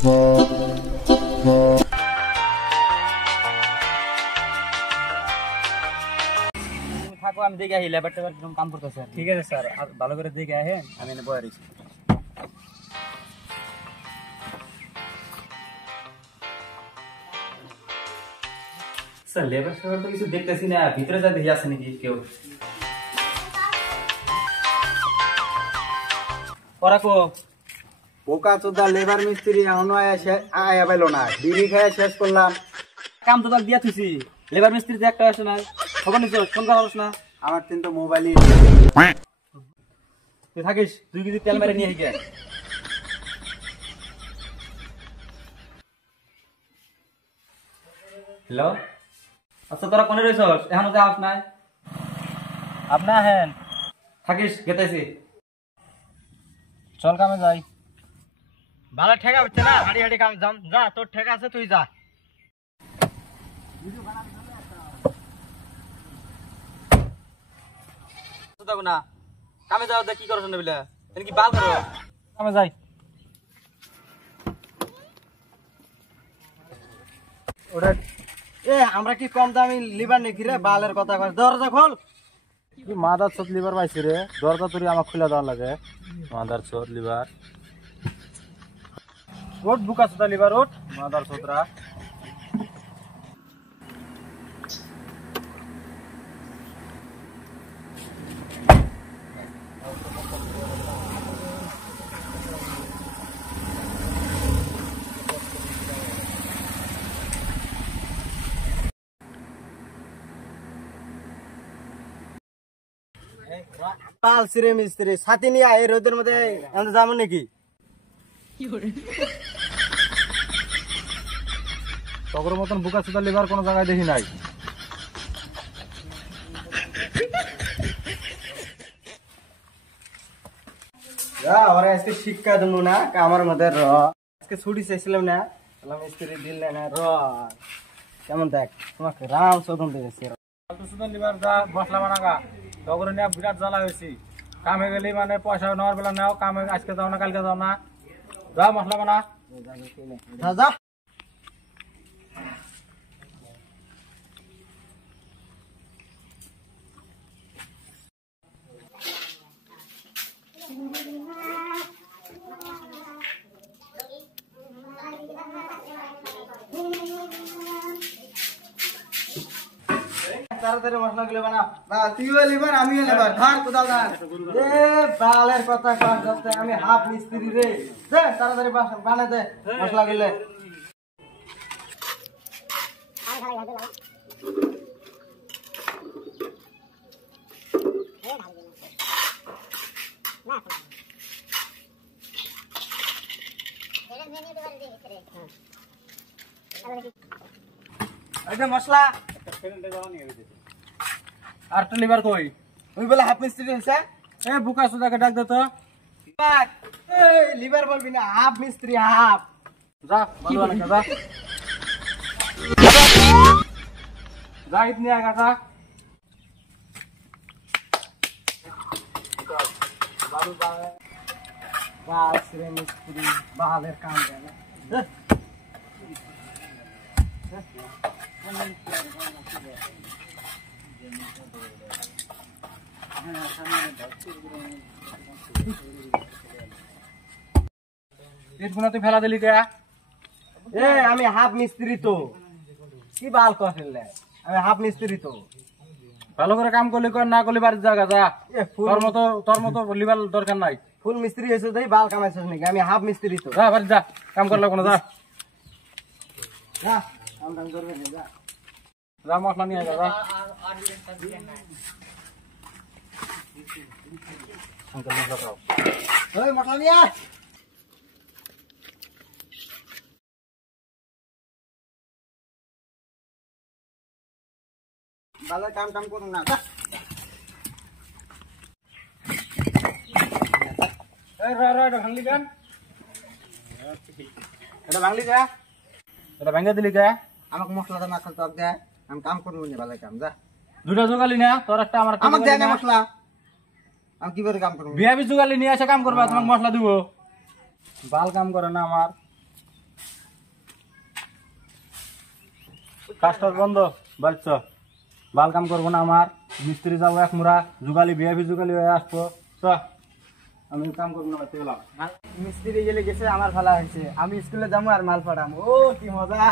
থাকো, আমি দেখে আহি লেবার টেবার কিরকম কাম করতেছে। ঠিক আছে স্যার, ভালো করে দেখে আহেন, আমি এনে বয়ে রয়েছি। স্যার লেবার ফেবার তো কিছু দেখতেছি না, ভিতরে যা দেখি আছে নাকি কেউ। ওরা কো পোকা চোদা লেবার মিস্ত্রি এখনো আয়া পাইলো না, বিড়ি খেয়ে শেষ করলাম। কাম তো তার দিয়া থুছি, লেবার মিস্ত্রিতে একটা আসে না, খবর নিছ ফোন করা হস না। আমার কিন্তু মোবাইলই তুই থাকিস, 2 কেজি তেল মেরে নিয়ে আই গে। হ্যালো, আচ্ছা তোরা কোনে রইছস? এখনো যাস নাই? আপনি আহেন, থাকিস, গেতেছি। চল কামে যাই। ভালো ঠেকা হচ্ছে না, হাঁড়ি হাঁড়ি কাম যাম। যা, তোর ঠেকা আছে, তুই যা। দেখো না, কামে যাও, কি করছ না বলে কি বাল করো? কামে যাই। ওটা আমরা কি কম দামি লিভার নাকি রে? বালের কথা কর, দরজা খোল। কি মাদার চোদ লিভার পাইছি রে? দরজা তুই আমার খুলে দেওয়া লাগে। মাদার চোদ লিভার, ওট বুকা চোদা লিভার, ওট মাদার চোদরা। পাল সিরে মিস্ত্রি ছাতি নিয়ে এই রোদের মধ্যে যাবো নাকি? তগর মতন বুকা চোদা লিভার কোনো জায়গায় দেখি নাই। ওরা আজকে শিক্ষা দেবো না, আমার মধ্যে আজকে ছুটি চাইছিলাম না, মিস্ত্রি দিল না। কেমন দেখ, তোমাকে রাম চোদন দিয়েছে। লিভার যা মশলা বানাগা তগরে নিয়ে বিরাট জ্বালা হয়েছি। কামে গেলি মানে পয়সা নেওয়ার বেলা নাও, কামে আজকে যাও না কালকে যাও না, যা মশলা বানা যা। তাড়াতাড়ি মশলা গুলো বানা। তুইও লিভার আমিও লিভার, ধর কোদাল ধর। বালের কথা কর, আমি হাফ মিস্ত্রি রে। দে তাড়াতাড়ি বানা দে মশলা গুলো। মশলা আর তো লিভার কই? ওই বলে হাফ মিস্ত্রি হয়েছে। এ বুকা সুদাকে ডাক দে তো। লিভার বলবি না, হাফ মিস্ত্রি, হাফ। যা ভালো না যা যা, ইতনি আগা যা। বাবু বাস রে মিস্ত্রি বালের কাম দেয় না। তুই ফেলা দিলি কে? আমি হাফ মিস্ত্রি তো, কি বাল করলে? আমি হাফ মিস্ত্রি তো। ভালো করে কাম করলি কর, না করলি বাড়ির জায়গা যা। তোর মতো লিবার দরকার নাই। ফুল মিস্ত্রি হয়েছে তাই বাল কামাইছিস নাকি? আমি হাফ মিস্ত্রি তো। যা বাড়ি যা, কাম করলে কোনো যা। যা মশলা নিয়ে যা। মশলা নিয়ে আয়। বালের কাম টাম করুন না। ভাঙলি কেন? এটা ভাঙলি কে? এটা ভেঙে দিলি কে? আমাকে মশলাটা না খেলতে দেয়, আমি কাম করবো না। ভালো কাম যা। দুটা জোগালি না তোর একটা, আমার আমাকে দেয় না মশলা। আমি কিভাবে কাম করবো? বিয়াবি জোগালি নিয়ে এসে কাম করবা, তোমাকে মশলা দিব। বাল কাম করে না আমার। কাজটার বন্ধ বাড়ছ বাল কাম করবো না আমার মিস্ত্রি যাবো এক মুরা যুগালি বিয়াবি যুগালি হয়ে আসবো চ আমি কাম করবো না বাড়তে গেলাম মিস্ত্রি গেলে গেছে আমার ভালো হয়েছে আমি স্কুলে যাবো আর মাল পাঠাম ও কি মজা